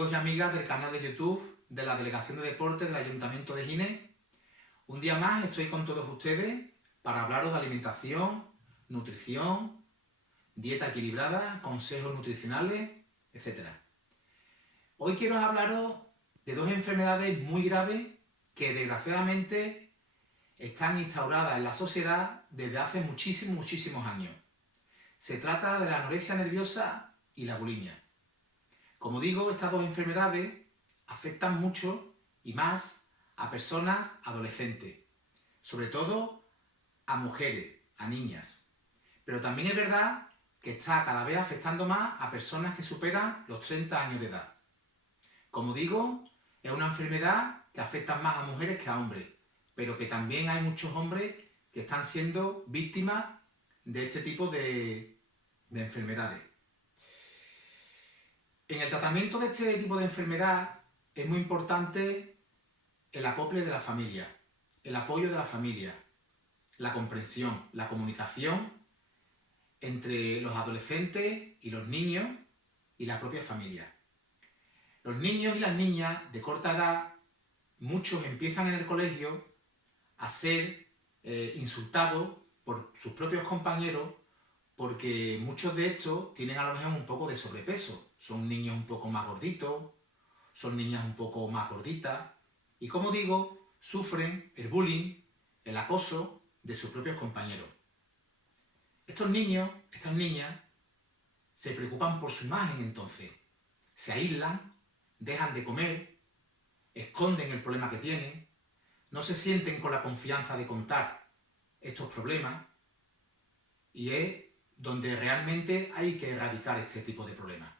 amigos y amigas del canal de YouTube de la Delegación de Deportes del Ayuntamiento de Gines. Un día más estoy con todos ustedes para hablaros de alimentación, nutrición, dieta equilibrada, consejos nutricionales, etc. Hoy quiero hablaros de dos enfermedades muy graves que desgraciadamente están instauradas en la sociedad desde hace muchísimos años. Se trata de la anorexia nerviosa y la bulimia. Como digo, estas dos enfermedades afectan mucho y más a personas adolescentes, sobre todo a mujeres, a niñas. Pero también es verdad que está cada vez afectando más a personas que superan los 30 años de edad. Como digo, es una enfermedad que afecta más a mujeres que a hombres, pero que también hay muchos hombres que están siendo víctimas de este tipo de enfermedades. En el tratamiento de este tipo de enfermedad es muy importante el acople de la familia, el apoyo de la familia, la comprensión, la comunicación entre los adolescentes y los niños y la propia familia. Los niños y las niñas de corta edad, muchos empiezan en el colegio a ser insultados por sus propios compañeros porque muchos de estos tienen a lo mejor un poco de sobrepeso. Son niños un poco más gorditos, son niñas un poco más gorditas y, como digo, sufren el bullying, el acoso de sus propios compañeros. Estos niños, estas niñas, se preocupan por su imagen entonces. Se aíslan, dejan de comer, esconden el problema que tienen, no se sienten con la confianza de contar estos problemas y es donde realmente hay que erradicar este tipo de problemas.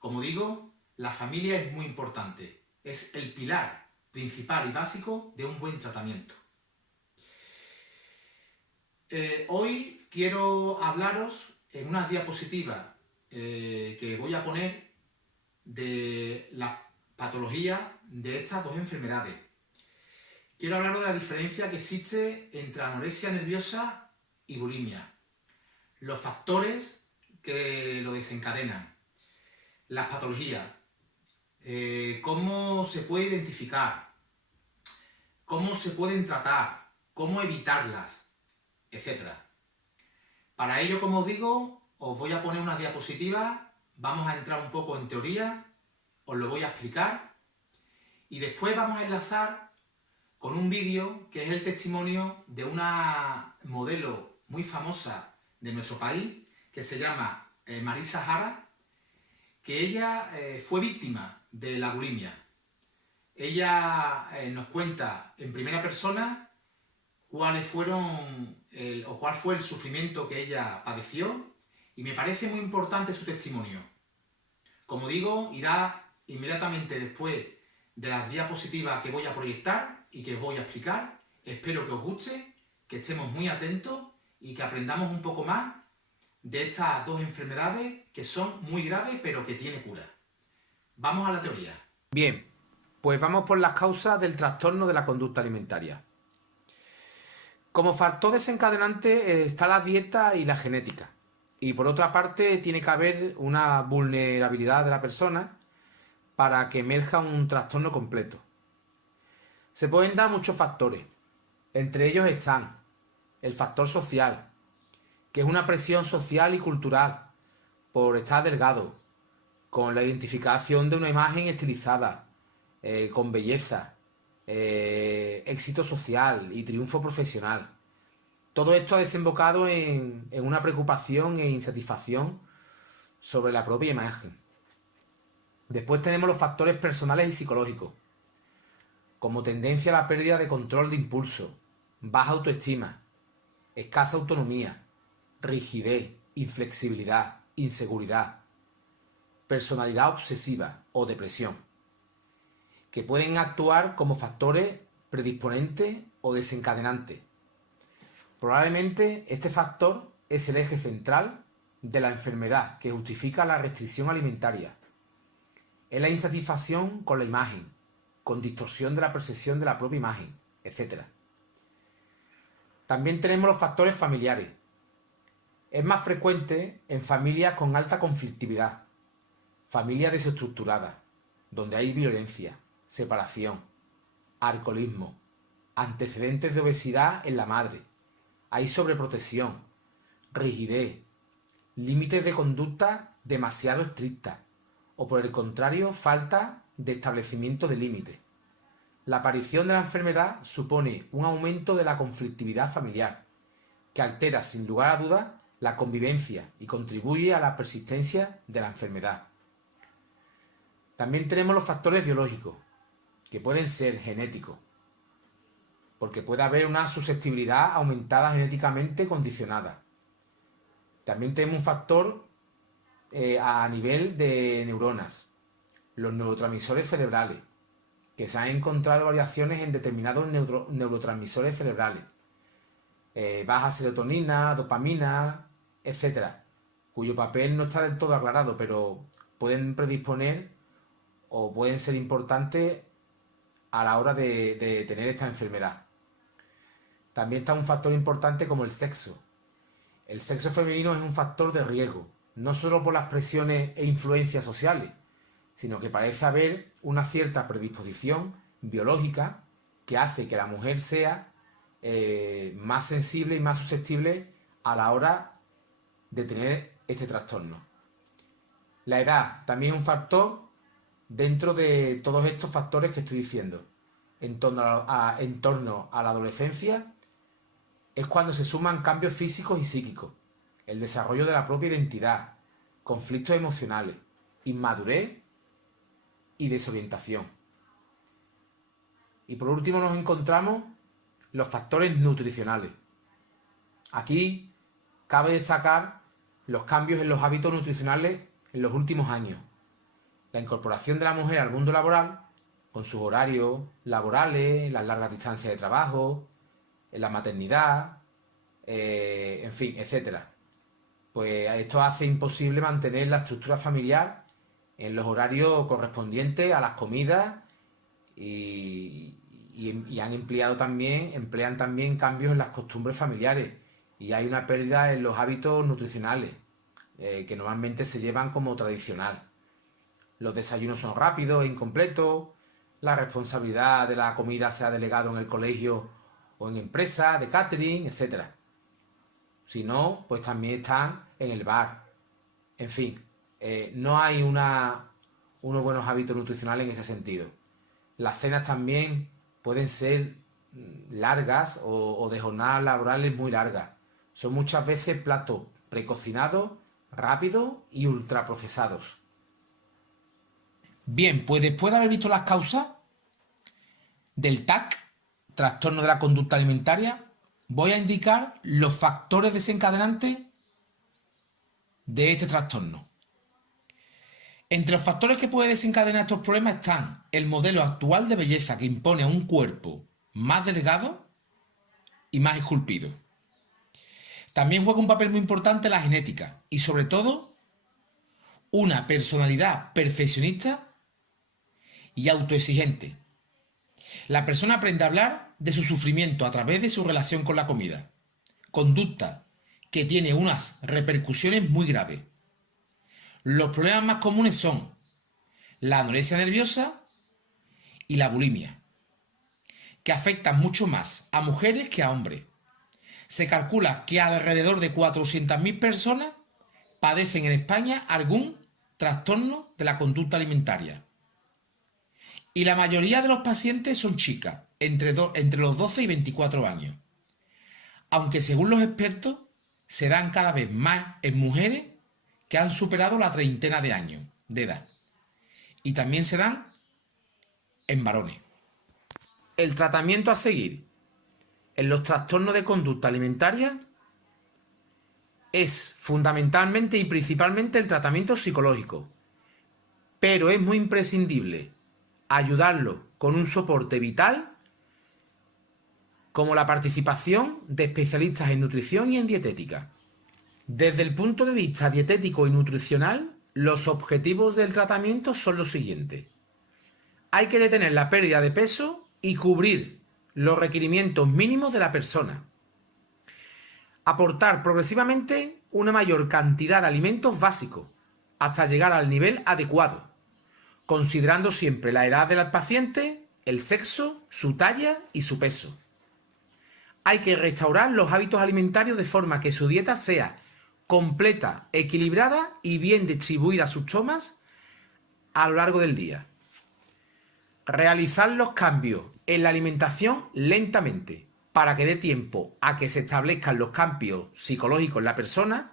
Como digo, la familia es muy importante, es el pilar principal y básico de un buen tratamiento. Hoy quiero hablaros en unas diapositivas que voy a poner de la patología de estas dos enfermedades. Quiero hablaros de la diferencia que existe entre anorexia nerviosa y bulimia, los factores que lo desencadenan, las patologías, cómo se puede identificar, cómo se pueden tratar, cómo evitarlas, etc. Para ello, como os digo, os voy a poner unas diapositivas, vamos a entrar un poco en teoría, os lo voy a explicar y después vamos a enlazar con un vídeo que es el testimonio de una modelo muy famosa de nuestro país, que se llama Marisa Jara, que ella fue víctima de la bulimia. Ella nos cuenta en primera persona cuál fue el sufrimiento que ella padeció y me parece muy importante su testimonio. Como digo, irá inmediatamente después de las diapositivas que voy a proyectar y que os voy a explicar. Espero que os guste, que estemos muy atentos y que aprendamos un poco más de estas dos enfermedades que son muy graves pero que tienen cura. Vamos a la teoría. Bien, pues vamos por las causas del trastorno de la conducta alimentaria. Como factor desencadenante está la dieta y la genética. Y por otra parte tiene que haber una vulnerabilidad de la persona para que emerja un trastorno completo. Se pueden dar muchos factores. Entre ellos están el factor social, que es una presión social y cultural por estar delgado, con la identificación de una imagen estilizada, con belleza, éxito social y triunfo profesional. Todo esto ha desembocado en una preocupación e insatisfacción sobre la propia imagen. Después tenemos los factores personales y psicológicos, como tendencia a la pérdida de control de impulso, baja autoestima, escasa autonomía, rigidez, inflexibilidad, inseguridad, personalidad obsesiva o depresión, que pueden actuar como factores predisponentes o desencadenantes. Probablemente este factor es el eje central de la enfermedad que justifica la restricción alimentaria. Es la insatisfacción con la imagen, con distorsión de la percepción de la propia imagen, etc. También tenemos los factores familiares. Es más frecuente en familias con alta conflictividad, familias desestructuradas, donde hay violencia, separación, alcoholismo, antecedentes de obesidad en la madre, hay sobreprotección, rigidez, límites de conducta demasiado estrictas o por el contrario falta de establecimiento de límites. La aparición de la enfermedad supone un aumento de la conflictividad familiar, que altera sin lugar a dudas la convivencia y contribuye a la persistencia de la enfermedad. También tenemos los factores biológicos, que pueden ser genéticos, porque puede haber una susceptibilidad aumentada genéticamente condicionada. También tenemos un factor a nivel de neuronas, los neurotransmisores cerebrales, que se han encontrado variaciones en determinados neurotransmisores cerebrales, baja serotonina, dopamina, etc., cuyo papel no está del todo aclarado, pero pueden predisponer o pueden ser importantes a la hora de tener esta enfermedad. También está un factor importante como el sexo. El sexo femenino es un factor de riesgo, no solo por las presiones e influencias sociales, sino que parece haber una cierta predisposición biológica que hace que la mujer sea más sensible y más susceptible a la hora de tener este trastorno. La edad también es un factor dentro de todos estos factores que estoy diciendo. En torno a la adolescencia es cuando se suman cambios físicos y psíquicos, el desarrollo de la propia identidad, conflictos emocionales, inmadurez y desorientación. Y por último nos encontramos los factores nutricionales. Aquí cabe destacar los cambios en los hábitos nutricionales en los últimos años. La incorporación de la mujer al mundo laboral, con sus horarios laborales, las largas distancias de trabajo, en la maternidad, en fin, etc. Pues esto hace imposible mantener la estructura familiar en los horarios correspondientes a las comidas y emplean también cambios en las costumbres familiares y hay una pérdida en los hábitos nutricionales que normalmente se llevan como tradicional. Los desayunos son rápidos e incompletos, la responsabilidad de la comida se ha delegado en el colegio o en empresas de catering, etc. Si no, pues también están en el bar. En fin, no hay unos buenos hábitos nutricionales en ese sentido. Las cenas también pueden ser largas o de jornadas laborales muy largas. Son muchas veces platos precocinados, rápidos y ultraprocesados. Bien, pues después de haber visto las causas del TAC, trastorno de la conducta alimentaria, voy a indicar los factores desencadenantes de este trastorno. Entre los factores que puede desencadenar estos problemas están el modelo actual de belleza que impone a un cuerpo más delgado y más esculpido. También juega un papel muy importante la genética y sobre todo una personalidad perfeccionista y autoexigente. La persona aprende a hablar de su sufrimiento a través de su relación con la comida, conducta que tiene unas repercusiones muy graves. Los problemas más comunes son la anorexia nerviosa y la bulimia, que afectan mucho más a mujeres que a hombres. Se calcula que alrededor de 400.000 personas padecen en España algún trastorno de la conducta alimentaria. Y la mayoría de los pacientes son chicas, entre los 12 y 24 años. Aunque según los expertos, se dan cada vez más en mujeres que han superado la treintena de años de edad. Y también se dan en varones. El tratamiento a seguir en los trastornos de conducta alimentaria es fundamentalmente y principalmente el tratamiento psicológico, pero es muy imprescindible ayudarlo con un soporte vital como la participación de especialistas en nutrición y en dietética. Desde el punto de vista dietético y nutricional, los objetivos del tratamiento son los siguientes. Hay que detener la pérdida de peso y cubrir los requerimientos mínimos de la persona. Aportar progresivamente una mayor cantidad de alimentos básicos hasta llegar al nivel adecuado, considerando siempre la edad del paciente, el sexo, su talla y su peso. Hay que restaurar los hábitos alimentarios de forma que su dieta sea completa, equilibrada y bien distribuida a sus tomas a lo largo del día. Realizar los cambios en la alimentación lentamente para que dé tiempo a que se establezcan los cambios psicológicos en la persona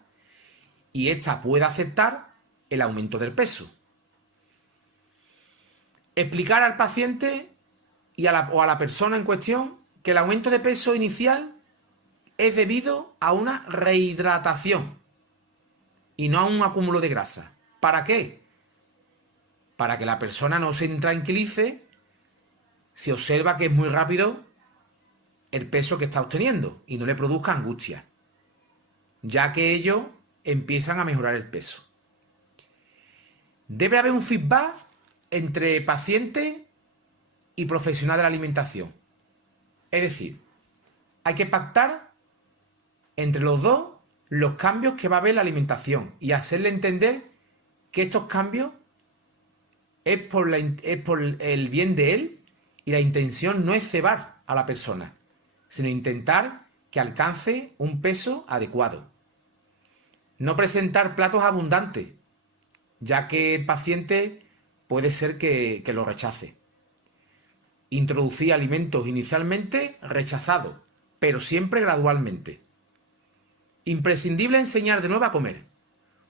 y ésta pueda aceptar el aumento del peso. Explicar al paciente o a la persona en cuestión que el aumento de peso inicial es debido a una rehidratación y no a un acúmulo de grasa. ¿Para qué? Para que la persona no se intranquilice si observa que es muy rápido el peso que está obteniendo y no le produzca angustia, ya que ellos empiezan a mejorar el peso. Debe haber un feedback entre paciente y profesional de la alimentación. Es decir, hay que pactar entre los dos los cambios que va a haber en la alimentación y hacerle entender que estos cambios es por el bien de él y la intención no es cebar a la persona, sino intentar que alcance un peso adecuado. No presentar platos abundantes, ya que el paciente puede ser que lo rechace. Introducir alimentos inicialmente rechazados, pero siempre gradualmente. Imprescindible enseñar de nuevo a comer,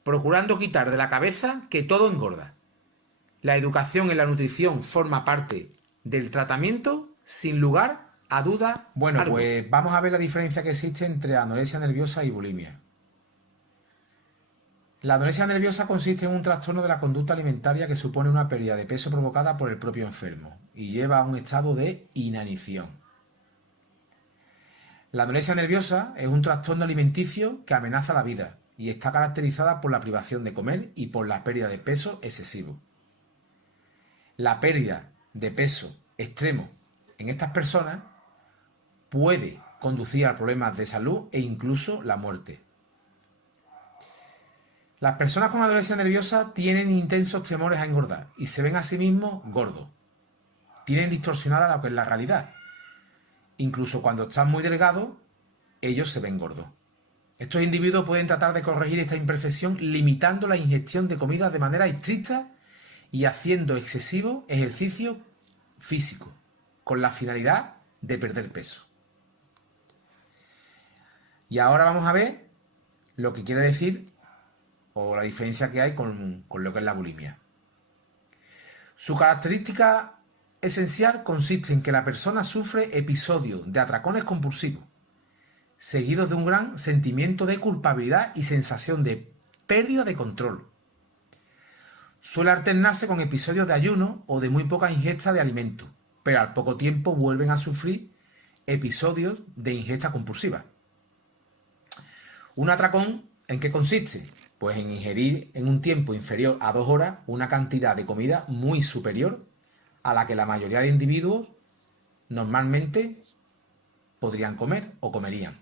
procurando quitar de la cabeza que todo engorda. La educación en la nutrición forma parte del tratamiento sin lugar a dudas. Bueno, pues vamos a ver la diferencia que existe entre anorexia nerviosa y bulimia. La anorexia nerviosa consiste en un trastorno de la conducta alimentaria que supone una pérdida de peso provocada por el propio enfermo y lleva a un estado de inanición. La anorexia nerviosa es un trastorno alimenticio que amenaza la vida y está caracterizada por la privación de comer y por la pérdida de peso excesivo. La pérdida de peso extremo en estas personas puede conducir a problemas de salud e incluso la muerte. Las personas con anorexia nerviosa tienen intensos temores a engordar y se ven a sí mismos gordos. Tienen distorsionada lo que es la realidad. Incluso cuando están muy delgados, ellos se ven gordos. Estos individuos pueden tratar de corregir esta imperfección limitando la ingestión de comida de manera estricta y haciendo excesivo ejercicio físico, con la finalidad de perder peso. Y ahora vamos a ver lo que quiere decir o la diferencia que hay con lo que es la bulimia. Su característica esencial consiste en que la persona sufre episodios de atracones compulsivos, seguidos de un gran sentimiento de culpabilidad y sensación de pérdida de control. Suele alternarse con episodios de ayuno o de muy poca ingesta de alimentos, pero al poco tiempo vuelven a sufrir episodios de ingesta compulsiva. Un atracón, ¿en qué consiste? Pues en ingerir en un tiempo inferior a 2 horas una cantidad de comida muy superior a la que la mayoría de individuos normalmente podrían comer o comerían.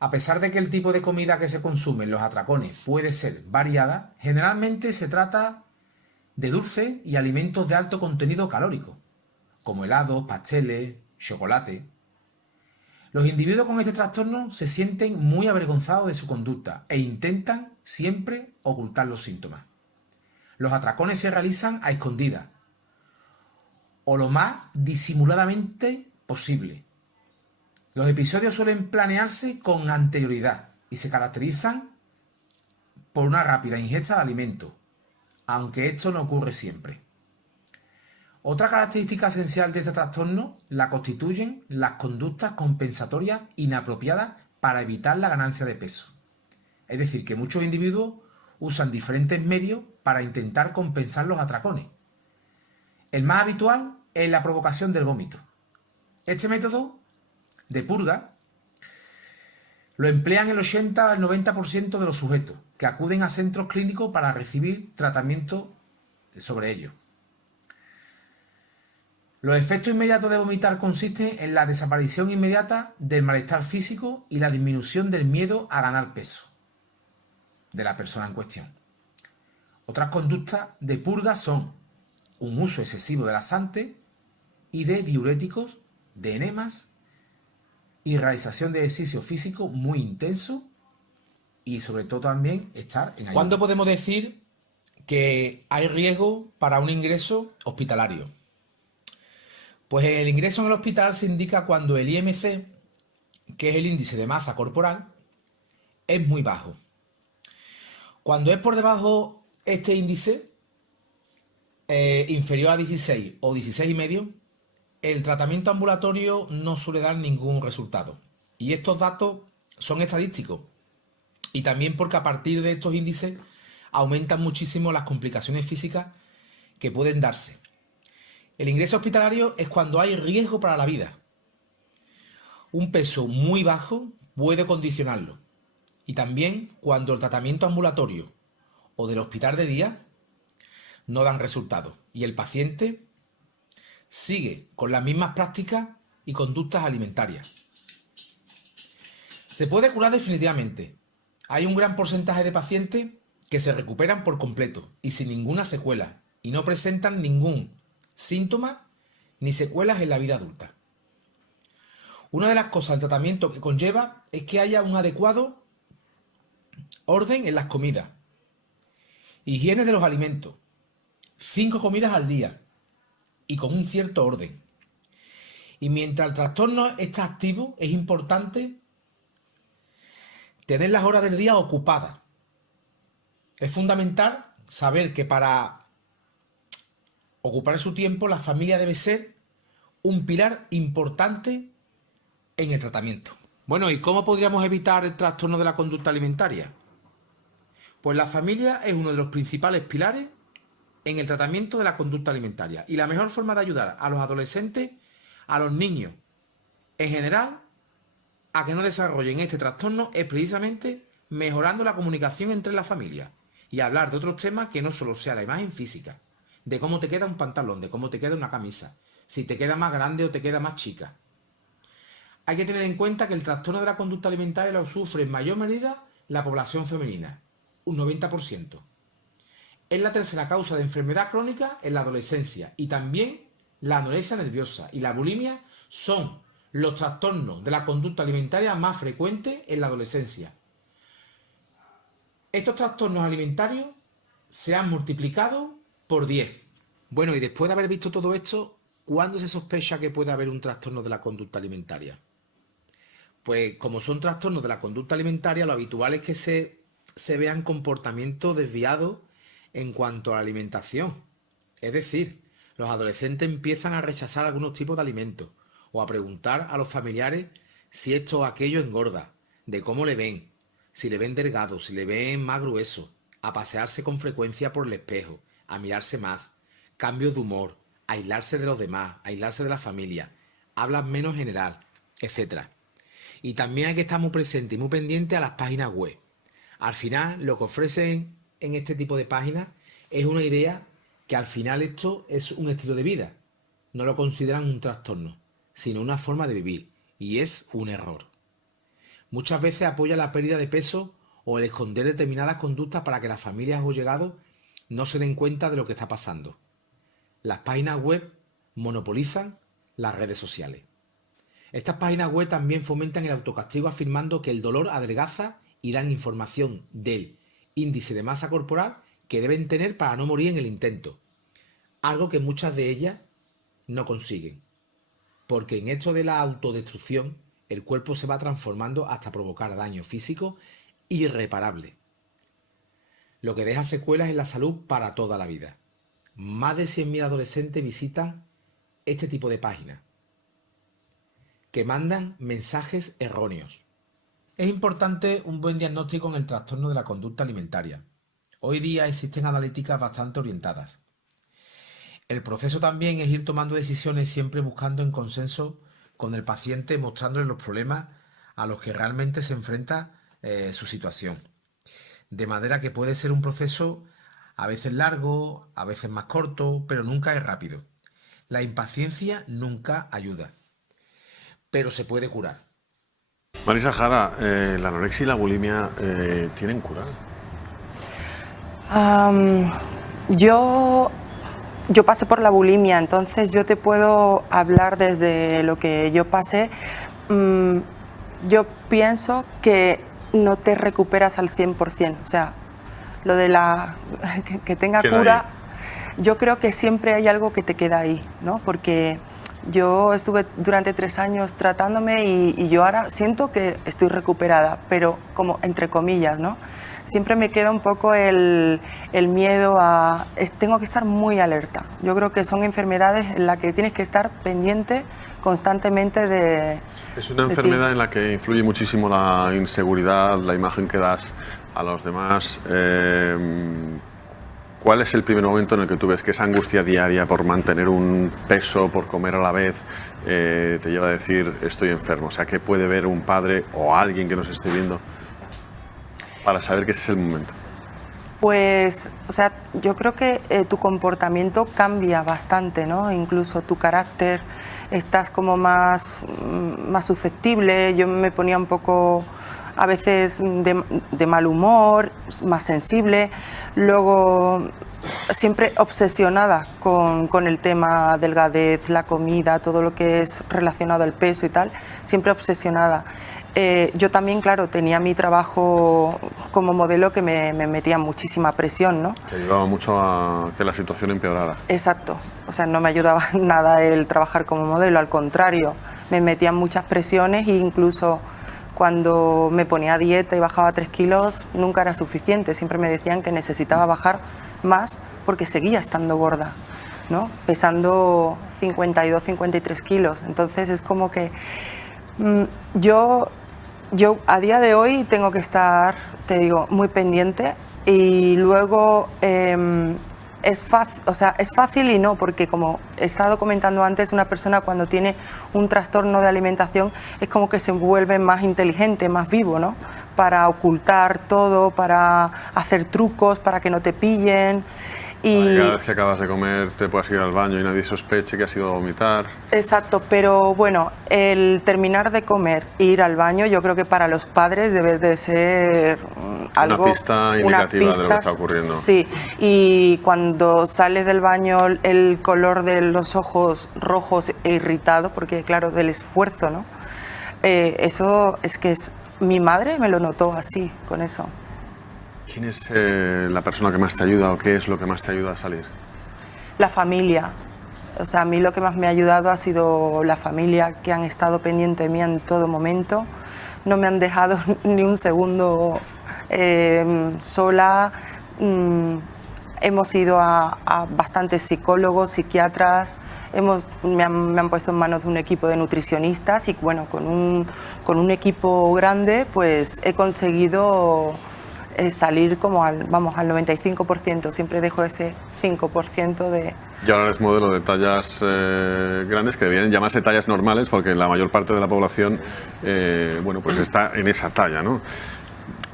A pesar de que el tipo de comida que se consume en los atracones puede ser variada, generalmente se trata de dulces y alimentos de alto contenido calórico, como helados, pasteles, chocolate. Los individuos con este trastorno se sienten muy avergonzados de su conducta e intentan siempre ocultar los síntomas. Los atracones se realizan a escondidas o lo más disimuladamente posible. Los episodios suelen planearse con anterioridad y se caracterizan por una rápida ingesta de alimentos, aunque esto no ocurre siempre. Otra característica esencial de este trastorno la constituyen las conductas compensatorias inapropiadas para evitar la ganancia de peso. Es decir, que muchos individuos usan diferentes medios para intentar compensar los atracones. El más habitual es la provocación del vómito. Este método de purga lo emplean el 80 al 90% de los sujetos que acuden a centros clínicos para recibir tratamiento sobre ello. Los efectos inmediatos de vomitar consisten en la desaparición inmediata del malestar físico y la disminución del miedo a ganar peso de la persona en cuestión. Otras conductas de purga son un uso excesivo de laxantes y de diuréticos, de enemas y realización de ejercicio físico muy intenso y sobre todo también estar en ayuno. ¿Cuándo podemos decir que hay riesgo para un ingreso hospitalario? Pues el ingreso en el hospital se indica cuando el IMC, que es el índice de masa corporal, es muy bajo. Cuando es por debajo este índice, inferior a 16 o 16,5, el tratamiento ambulatorio no suele dar ningún resultado. Y estos datos son estadísticos. Y también porque a partir de estos índices aumentan muchísimo las complicaciones físicas que pueden darse. El ingreso hospitalario es cuando hay riesgo para la vida. Un peso muy bajo puede condicionarlo. Y también cuando el tratamiento ambulatorio o del hospital de día no dan resultado y el paciente sigue con las mismas prácticas y conductas alimentarias. Se puede curar definitivamente. Hay un gran porcentaje de pacientes que se recuperan por completo y sin ninguna secuela y no presentan ningún síntoma ni secuelas en la vida adulta. Una de las cosas del tratamiento que conlleva es que haya un adecuado orden en las comidas, higiene de los alimentos, 5 comidas al día y con un cierto orden. Y mientras el trastorno está activo, es importante tener las horas del día ocupadas. Es fundamental saber que para ocupar su tiempo la familia debe ser un pilar importante en el tratamiento. Bueno, ¿y cómo podríamos evitar el trastorno de la conducta alimentaria? Pues la familia es uno de los principales pilares en el tratamiento de la conducta alimentaria. Y la mejor forma de ayudar a los adolescentes, a los niños en general, a que no desarrollen este trastorno es precisamente mejorando la comunicación entre las familias y hablar de otros temas que no solo sea la imagen física, de cómo te queda un pantalón, de cómo te queda una camisa, si te queda más grande o te queda más chica. Hay que tener en cuenta que el trastorno de la conducta alimentaria lo sufre en mayor medida la población femenina, un 90%. Es la tercera causa de enfermedad crónica en la adolescencia y también la anorexia nerviosa y la bulimia son los trastornos de la conducta alimentaria más frecuentes en la adolescencia. Estos trastornos alimentarios se han multiplicado por 10. Bueno, y después de haber visto todo esto, ¿cuándo se sospecha que puede haber un trastorno de la conducta alimentaria? Pues como son trastornos de la conducta alimentaria, lo habitual es que se vean comportamientos desviados en cuanto a la alimentación. Es decir, los adolescentes empiezan a rechazar algunos tipos de alimentos o a preguntar a los familiares si esto o aquello engorda, de cómo le ven, si le ven delgado, si le ven más grueso, a pasearse con frecuencia por el espejo, a mirarse más, cambios de humor, a aislarse de los demás, a aislarse de la familia, hablan menos general, etc. Y también hay que estar muy presente y muy pendiente a las páginas web. Al final, lo que ofrecen en este tipo de páginas es una idea que al final esto es un estilo de vida. No lo consideran un trastorno, sino una forma de vivir. Y es un error. Muchas veces apoya la pérdida de peso o el esconder determinadas conductas para que las familias o llegados no se den cuenta de lo que está pasando. Las páginas web monopolizan las redes sociales. Estas páginas web también fomentan el autocastigo afirmando que el dolor adelgaza y dan información del índice de masa corporal que deben tener para no morir en el intento. Algo que muchas de ellas no consiguen. Porque en esto de la autodestrucción, el cuerpo se va transformando hasta provocar daño físico irreparable. Lo que deja secuelas en la salud para toda la vida. Más de 100.000 adolescentes visitan este tipo de páginas que mandan mensajes erróneos. Es importante un buen diagnóstico en el trastorno de la conducta alimentaria. Hoy día existen analíticas bastante orientadas. El proceso también es ir tomando decisiones siempre buscando en consenso con el paciente, mostrándole los problemas a los que realmente se enfrenta su situación. De manera que puede ser un proceso a veces largo, a veces más corto, pero nunca es rápido. La impaciencia nunca ayuda, pero se puede curar. Marisa Jara, la anorexia y la bulimia tienen cura. Yo pasé por la bulimia, entonces yo te puedo hablar desde lo que yo pasé. Yo pienso que no te recuperas al 100%, o sea, lo de que tenga cura, yo creo que siempre hay algo que te queda ahí, ¿no? Porque yo estuve durante 3 años tratándome y yo ahora siento que estoy recuperada, pero como entre comillas, ¿no? Siempre me queda un poco el miedo a... Tengo que estar muy alerta. Yo creo que son enfermedades en las que tienes que estar pendiente constantemente de... Es una enfermedad en la que influye muchísimo la inseguridad, la imagen que das a los demás. ¿Cuál es el primer momento en el que tú ves que esa angustia diaria por mantener un peso, por comer a la vez, te lleva a decir estoy enfermo? O sea, ¿qué puede ver un padre o alguien que nos esté viendo para saber que ese es el momento? Pues, o sea, yo creo que tu comportamiento cambia bastante, ¿no? Incluso tu carácter, estás como más susceptible. Yo me ponía un poco, a veces, de mal humor, más sensible. Luego, siempre obsesionada con el tema delgadez, la comida, todo lo que es relacionado al peso y tal, siempre obsesionada. Yo también, claro, tenía mi trabajo como modelo que me metía muchísima presión, ¿no? Te ayudaba mucho a que la situación empeorara. Exacto, o sea, no me ayudaba nada el trabajar como modelo, al contrario, me metían muchas presiones e incluso cuando me ponía a dieta y bajaba 3 kilos nunca era suficiente, siempre me decían que necesitaba bajar más porque seguía estando gorda, ¿no? Pesando 52, 53 kilos, entonces es como que yo a día de hoy tengo que estar, te digo, muy pendiente y luego es fácil y no, porque como he estado comentando antes, una persona cuando tiene un trastorno de alimentación es como que se vuelve más inteligente, más vivo, ¿no? Para ocultar todo, para hacer trucos, para que no te pillen. Y cada vez que acabas de comer te puedas ir al baño y nadie sospeche que has ido a vomitar. Exacto, pero bueno, el terminar de comer e ir al baño, yo creo que para los padres debe de ser algo... Una pista indicativa de lo que está ocurriendo. Sí, y cuando sales del baño el color de los ojos rojos e irritado, porque claro, del esfuerzo, ¿no? Eso es que mi madre me lo notó así, con eso. ¿Quién es la persona que más te ayuda o qué es lo que más te ayuda a salir? La familia. O sea, a mí lo que más me ha ayudado ha sido la familia, que han estado pendiente de mí en todo momento. No me han dejado ni un segundo sola. Hemos ido a bastantes psicólogos, psiquiatras. Me han puesto en manos de un equipo de nutricionistas y bueno, con un equipo grande pues he conseguido salir como al 95%, siempre dejo ese 5% de... Y ahora eres modelo de tallas grandes, que deberían llamarse tallas normales, porque la mayor parte de la población bueno, pues está en esa talla, ¿no?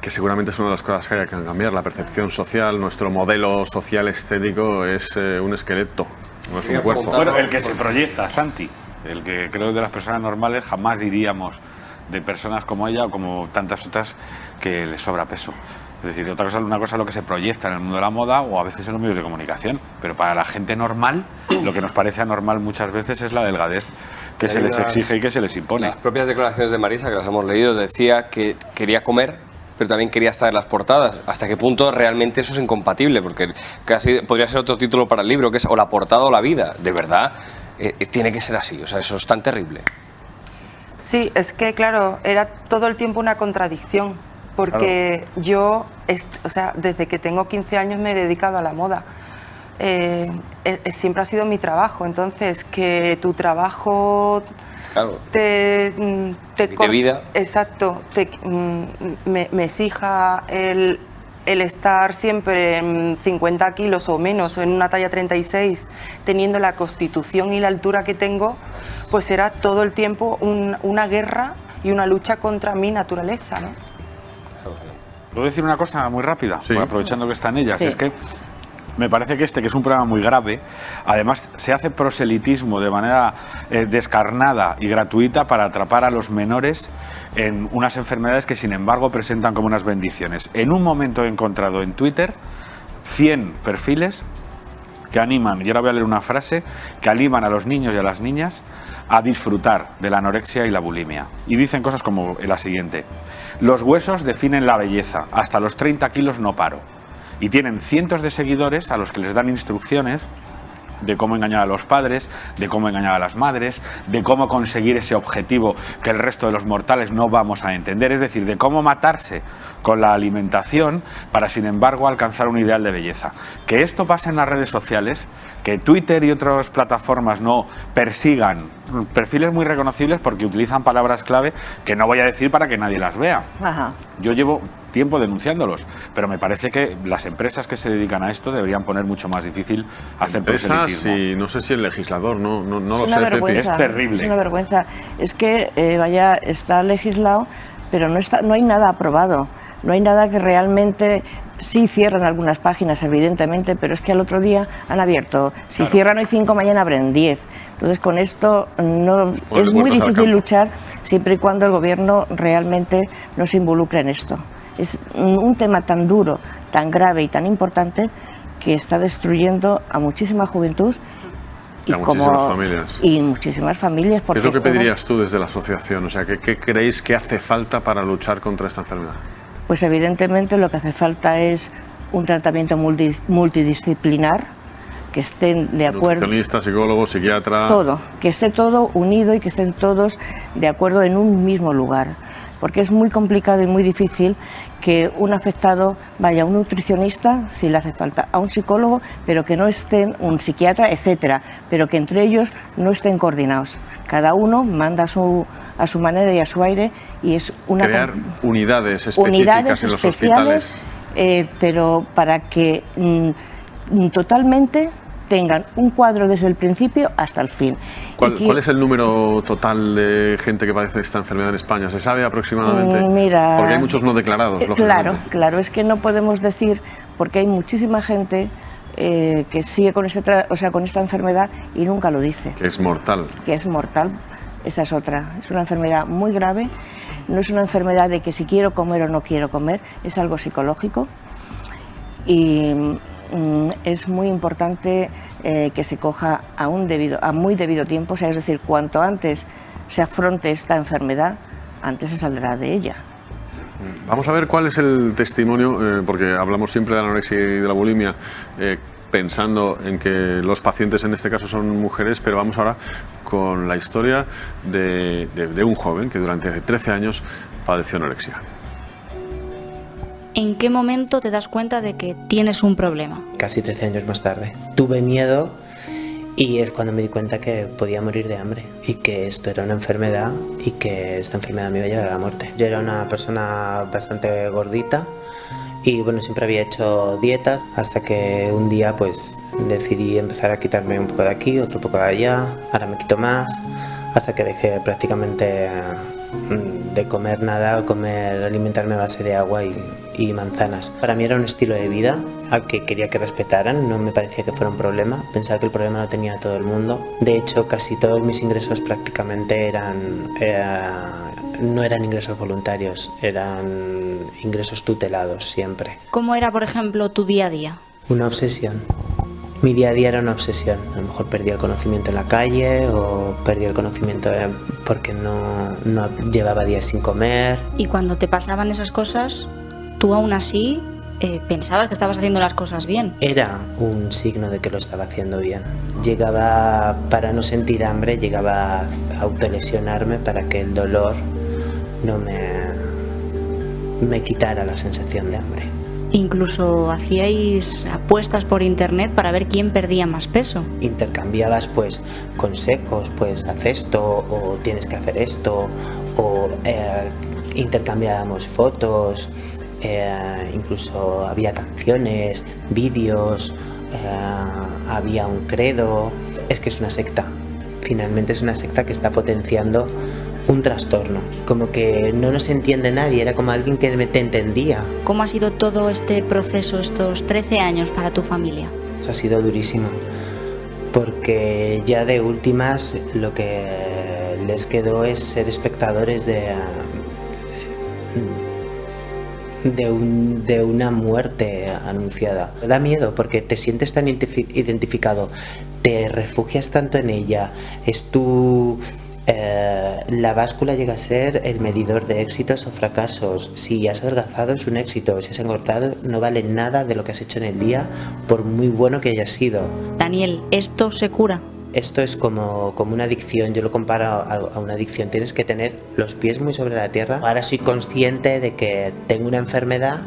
Que seguramente es una de las cosas que hay que cambiar, la percepción social. Nuestro modelo social estético es un esqueleto, no es un cuerpo. Bueno, el que se proyecta, Santi, el que creo que de las personas normales jamás diríamos de personas como ella o como tantas otras que les sobra peso. Es decir, una cosa es lo que se proyecta en el mundo de la moda o a veces en los medios de comunicación, pero para la gente normal, lo que nos parece anormal muchas veces es la delgadez que se les exige y que se les impone. Las propias declaraciones de Marisa, que las hemos leído, decía que quería comer, pero también quería estar en las portadas. ¿Hasta qué punto realmente eso es incompatible? Porque casi podría ser otro título para el libro, que es o la portada o la vida. De verdad, tiene que ser así, o sea, eso es tan terrible. Sí, es que claro, era todo el tiempo una contradicción. Porque claro, yo, o sea, desde que tengo 15 años me he dedicado a la moda. Siempre ha sido mi trabajo. Entonces, que tu trabajo claro, te vida. Exacto, me exija el estar siempre en 50 kilos o menos, o en una talla 36, teniendo la constitución y la altura que tengo, pues era todo el tiempo una guerra y una lucha contra mi naturaleza, ¿no? ¿Puedo decir una cosa muy rápida? Sí. Aprovechando que están ellas. Sí. Es que me parece que que es un problema muy grave, además se hace proselitismo de manera descarnada y gratuita para atrapar a los menores en unas enfermedades que sin embargo presentan como unas bendiciones. En un momento he encontrado en Twitter 100 perfiles que animan, y ahora voy a leer una frase, que animan a los niños y a las niñas a disfrutar de la anorexia y la bulimia. Y dicen cosas como la siguiente: los huesos definen la belleza, hasta los 30 kilos no paro. Y tienen cientos de seguidores a los que les dan instrucciones de cómo engañar a los padres, de cómo engañar a las madres, de cómo conseguir ese objetivo que el resto de los mortales no vamos a entender, es decir, de cómo matarse con la alimentación para, sin embargo, alcanzar un ideal de belleza. Que esto pase en las redes sociales, que Twitter y otras plataformas no persigan perfiles muy reconocibles porque utilizan palabras clave que no voy a decir para que nadie las vea. Ajá. Yo llevo tiempo denunciándolos, pero me parece que las empresas que se dedican a esto deberían poner mucho más difícil hacer Empresas proselitismo. y no sé si el legislador, no lo Es sé, una Pepi. vergüenza. Es terrible. Es una vergüenza. Es que, vaya, está legislado, pero no hay nada aprobado. No hay nada que realmente... Sí cierran algunas páginas, evidentemente, pero es que al otro día han abierto. Si Claro. cierran hoy 5, mañana abren 10. Entonces, con esto no Pues es muy puertas al difícil campo. luchar siempre y cuando el gobierno realmente no se involucre en esto. Es un tema tan duro, tan grave y tan importante que está destruyendo a muchísima juventud Y a muchísimas familias. y muchísimas familias. ¿Qué Porque es lo que es como- pedirías tú desde la asociación? O sea, ¿qué creéis que hace falta para luchar contra esta enfermedad? Pues evidentemente lo que hace falta es un tratamiento multidisciplinar, que estén de acuerdo, Nutricionista, psicólogo, psiquiatra... todo, que esté todo unido y que estén todos de acuerdo en un mismo lugar, porque es muy complicado y muy difícil que un afectado vaya a un nutricionista, si le hace falta, a un psicólogo, pero que no estén un psiquiatra, etcétera, pero que entre ellos no estén coordinados. Cada uno manda a su manera y a su aire, y es una Crear unidades específicas unidades en los especiales, hospitales. pero para que totalmente tengan un cuadro desde el principio hasta el fin. ¿Cuál, Y que- cuál es el número total de gente que padece esta enfermedad en España? ¿Se sabe aproximadamente? Mira, Porque hay muchos no declarados, lógicamente. Claro, es que no podemos decir, porque hay muchísima gente que sigue con, con esta enfermedad y nunca lo dice, Que es mortal. que es mortal. Esa es otra, es una enfermedad muy grave, no es una enfermedad de que si quiero comer o no quiero comer, es algo psicológico, y es muy importante que se coja a muy debido tiempo, o sea, es decir, cuanto antes se afronte esta enfermedad, antes se saldrá de ella. Vamos a ver cuál es el testimonio, porque hablamos siempre de la anorexia y de la bulimia, pensando en que los pacientes en este caso son mujeres, pero vamos ahora con la historia de un joven que durante 13 años padeció anorexia. ¿En qué momento te das cuenta de que tienes un problema? Casi 13 años más tarde. Tuve miedo y es cuando me di cuenta que podía morir de hambre y que esto era una enfermedad y que esta enfermedad me iba a llevar a la muerte. Yo era una persona bastante gordita y bueno, siempre había hecho dietas hasta que un día pues decidí empezar a quitarme un poco de aquí, otro poco de allá, ahora me quito más, hasta que dejé prácticamente de comer nada, alimentarme a base de agua y manzanas. Para mí era un estilo de vida al que quería que respetaran, no me parecía que fuera un problema, pensaba que el problema lo tenía todo el mundo. De hecho, casi todos mis ingresos prácticamente no eran ingresos voluntarios, eran ingresos tutelados siempre. ¿Cómo era, por ejemplo, tu día a día? Una obsesión. Mi día a día era una obsesión. A lo mejor perdía el conocimiento en la calle o perdía el conocimiento porque no llevaba días sin comer. Y cuando te pasaban esas cosas, tú aún así pensabas que estabas haciendo las cosas bien. Era un signo de que lo estaba haciendo bien. Llegaba, para no sentir hambre, llegaba a autolesionarme para que el dolor no me quitara la sensación de hambre. Incluso hacíais apuestas por internet para ver quién perdía más peso. Intercambiabas pues consejos, pues haz esto o tienes que hacer esto, o intercambiábamos fotos, incluso había canciones, vídeos, había un credo. Es que es una secta, finalmente es una secta que está potenciando un trastorno, como que no nos entiende nadie, era como alguien que te entendía. ¿Cómo ha sido todo este proceso, estos 13 años para tu familia? Eso ha sido durísimo, porque ya de últimas lo que les quedó es ser espectadores de una muerte anunciada. Da miedo porque te sientes tan identificado, te refugias tanto en ella, es tu... la báscula llega a ser el medidor de éxitos o fracasos. Si has adelgazado es un éxito, si has engordado no vale nada de lo que has hecho en el día, por muy bueno que haya sido. Daniel, ¿esto se cura? Esto es como una adicción, yo lo comparo a una adicción, tienes que tener los pies muy sobre la tierra. Ahora soy consciente de que tengo una enfermedad,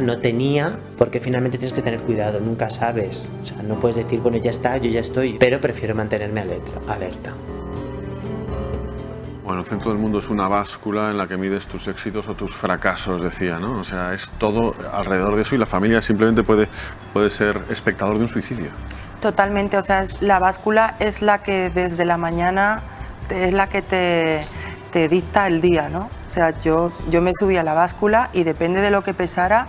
no tenía, porque finalmente tienes que tener cuidado, nunca sabes, o sea, no puedes decir, bueno, ya está, yo ya estoy, pero prefiero mantenerme alerta. Bueno, el centro del mundo es una báscula en la que mides tus éxitos o tus fracasos, decía, ¿no? O sea, es todo alrededor de eso y la familia simplemente puede ser espectador de un suicidio. Totalmente, o sea, la báscula es la que desde la mañana es la que te dicta el día, ¿no? O sea, yo me subí a la báscula y depende de lo que pesara,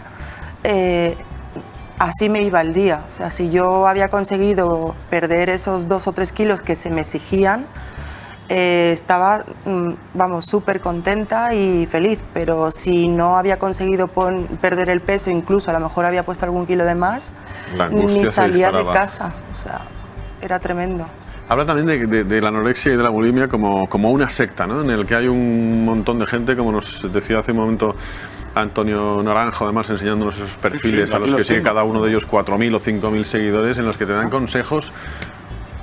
así me iba el día. O sea, si yo había conseguido perder esos 2 o 3 kilos que se me exigían, estaba, vamos, súper contenta y feliz, pero si no había conseguido perder el peso, incluso a lo mejor había puesto algún kilo de más, ni salía de casa, o sea, era tremendo. Habla también de la anorexia y de la bulimia como una secta, ¿no? En el que hay un montón de gente, como nos decía hace un momento Antonio Naranjo, además enseñándonos esos perfiles a los que sigue cada uno de ellos 4.000 o 5.000 seguidores, en los que te dan consejos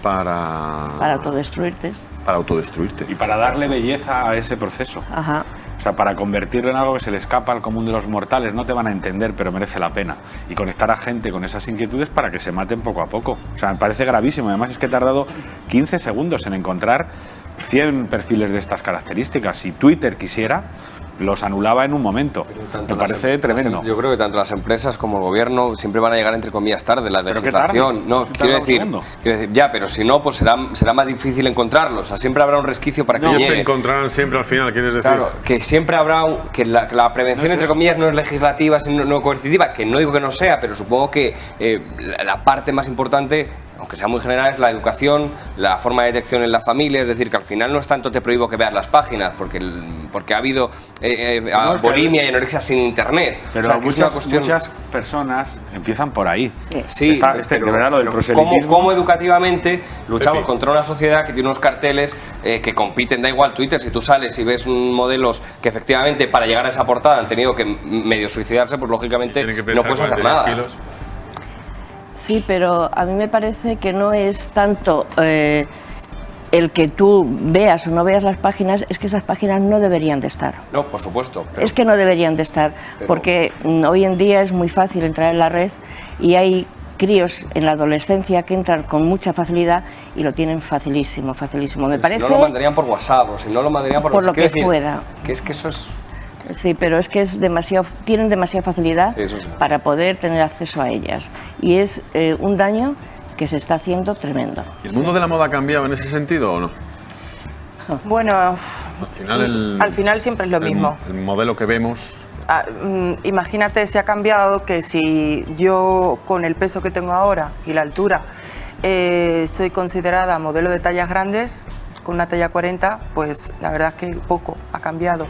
para autodestruirte. Para autodestruirte. Y para darle belleza a ese proceso. Ajá. O sea, para convertirlo en algo que se le escapa al común de los mortales. No te van a entender, pero merece la pena. Y conectar a gente con esas inquietudes para que se maten poco a poco. O sea, me parece gravísimo. Además es que he tardado 15 segundos en encontrar 100 perfiles de estas características. Si Twitter quisiera, los anulaba en un momento. Me parece tremendo. Yo creo que tanto las empresas como el gobierno siempre van a llegar entre comillas tarde. La legislación, no, quiero decir, ya, pero si no, pues será más difícil encontrarlos. O sea, siempre habrá un resquicio para que ellos llegue. Se encontrarán siempre al final, ¿quieres decir? Claro, que siempre habrá que la prevención entre comillas no es legislativa, sino no coercitiva, que no digo que no sea, pero supongo que la parte más importante, aunque sea muy general, es la educación, la forma de detección en la familia. Es decir, que al final no es tanto te prohíbo que veas las páginas, porque ha habido bulimia y anorexia sin internet. Pero o sea, muchas personas empiezan por ahí. Sí, de verdad, lo del proselitismo. ¿Cómo educativamente luchamos contra una sociedad que tiene unos carteles que compiten? Da igual Twitter, si tú sales y ves modelos que efectivamente para llegar a esa portada han tenido que medio suicidarse, pues lógicamente no puedes hacer nada. Sí, pero a mí me parece que no es tanto el que tú veas o no veas las páginas, es que esas páginas no deberían de estar. No, por supuesto. Es que no deberían de estar, porque hoy en día es muy fácil entrar en la red y hay críos en la adolescencia que entran con mucha facilidad y lo tienen facilísimo, facilísimo. Me parece... Si no lo mandarían por WhatsApp o si no lo mandarían por lo que fuera. Que es que eso es... Sí, pero es que es tienen demasiada facilidad para poder tener acceso a ellas. Y es un daño que se está haciendo tremendo. ¿Y el mundo de la moda ha cambiado en ese sentido o no? Bueno, al final siempre es lo mismo. El modelo que vemos... Imagínate, se ha cambiado que si yo con el peso que tengo ahora y la altura soy considerada modelo de tallas grandes, con una talla 40, pues la verdad es que poco ha cambiado.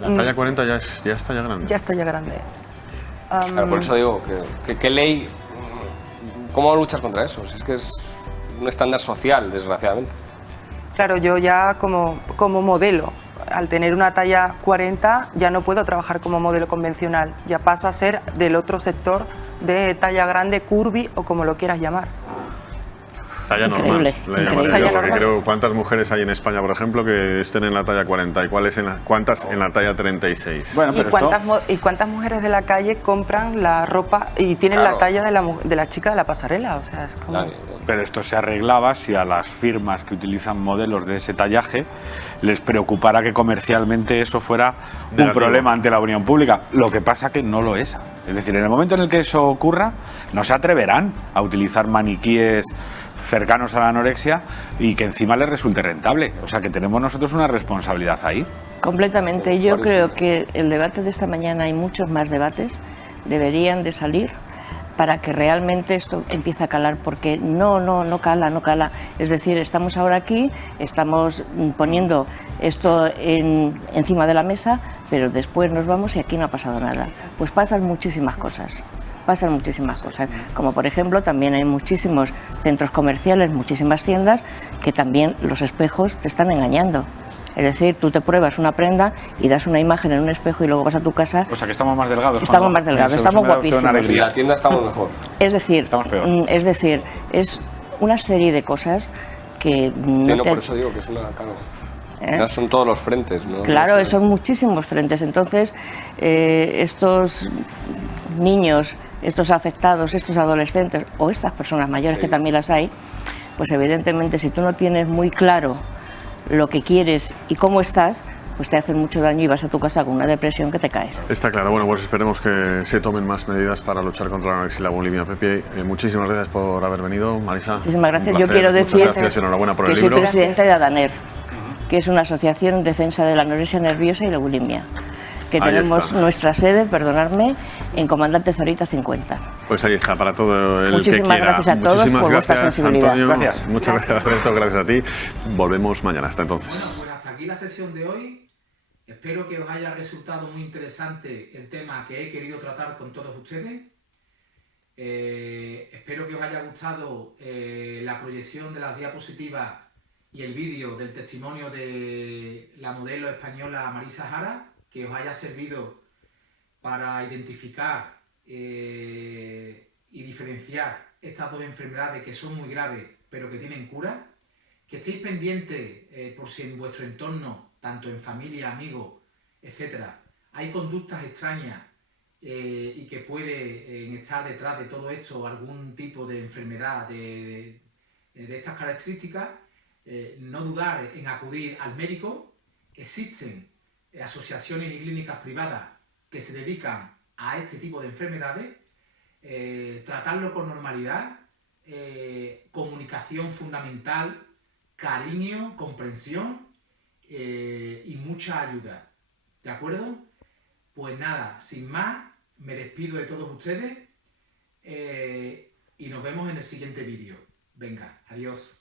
La talla 40 ya es talla grande. Ya es talla grande. Claro, por eso digo, ¿qué ley? ¿Cómo luchas contra eso? Si es que es un estándar social, desgraciadamente. Claro, yo ya como modelo, al tener una talla 40, ya no puedo trabajar como modelo convencional. Ya paso a ser del otro sector de talla grande, curvy o como lo quieras llamar. Talla normal. Creo, ¿cuántas mujeres hay en España, por ejemplo, que estén en la talla 40 y cuántas en la talla 36? Bueno, ¿Y cuántas mujeres de la calle compran la ropa y tienen la talla de la chica de la pasarela? O sea, es como... Pero esto se arreglaba si a las firmas que utilizan modelos de ese tallaje les preocupara que comercialmente eso fuera un problema ante la opinión pública. Lo que pasa que no lo es. Es decir, en el momento en el que eso ocurra, no se atreverán a utilizar maniquíes cercanos a la anorexia y que encima les resulte rentable. O sea que tenemos nosotros una responsabilidad ahí. Completamente. Yo creo que el debate de esta mañana y muchos más debates deberían de salir para que realmente esto empiece a calar, porque no cala. Es decir, estamos ahora aquí, estamos poniendo esto encima de la mesa, pero después nos vamos y aquí no ha pasado nada. Pues pasan muchísimas cosas, como por ejemplo también hay muchísimos centros comerciales, muchísimas tiendas que también los espejos te están engañando. Es decir, tú te pruebas una prenda y das una imagen en un espejo y luego vas a tu casa. O sea, que estamos más delgados. Estamos más delgados, estamos guapísimos. Y la tienda estamos mejor. Es decir, Estamos peor. es una serie de cosas que Sí, no, por eso digo que es una... Claro. Ya son todos los frentes, ¿no? Claro, No sé. son muchísimos frentes. Entonces, estos niños, estos afectados, estos adolescentes o estas personas mayores, Sí. que también las hay, pues evidentemente si tú no tienes muy claro lo que quieres y cómo estás, pues te hacen mucho daño y vas a tu casa con una depresión que te caes. Está claro. Bueno, pues esperemos que se tomen más medidas para luchar contra la anorexia y la bulimia. Pepe, muchísimas gracias por haber venido. Marisa, Muchísimas gracias. un Yo placer. quiero Muchas decir gracias y enhorabuena por que el soy libro. presidenta de ADANER, que es una asociación en defensa de la anorexia nerviosa y la bulimia, que Ahí tenemos está. nuestra sede, perdonadme, en Comandante Zorita 50. Pues ahí está, para todo el Muchísimas que quiera. gracias a todos Muchísimas por vuestra gracias, sensibilidad. Antonio. Gracias. Muchas gracias, Alberto. Gracias a ti. Volvemos mañana. Hasta entonces. Bueno, pues hasta aquí la sesión de hoy. Espero que os haya resultado muy interesante el tema que he querido tratar con todos ustedes. Espero que os haya gustado la proyección de las diapositivas y el vídeo del testimonio de la modelo española Marisa Jara, que os haya servido para identificar y diferenciar estas dos enfermedades que son muy graves pero que tienen cura. Que estéis pendientes por si en vuestro entorno, tanto en familia, amigos, etcétera, hay conductas extrañas y que puede estar detrás de todo esto algún tipo de enfermedad de estas características. No dudar en acudir al médico. Existen asociaciones y clínicas privadas que se dedican a este tipo de enfermedades. Tratarlo con normalidad, comunicación fundamental, cariño, comprensión y mucha ayuda. ¿De acuerdo? Pues nada, sin más, me despido de todos ustedes y nos vemos en el siguiente vídeo. Venga, adiós.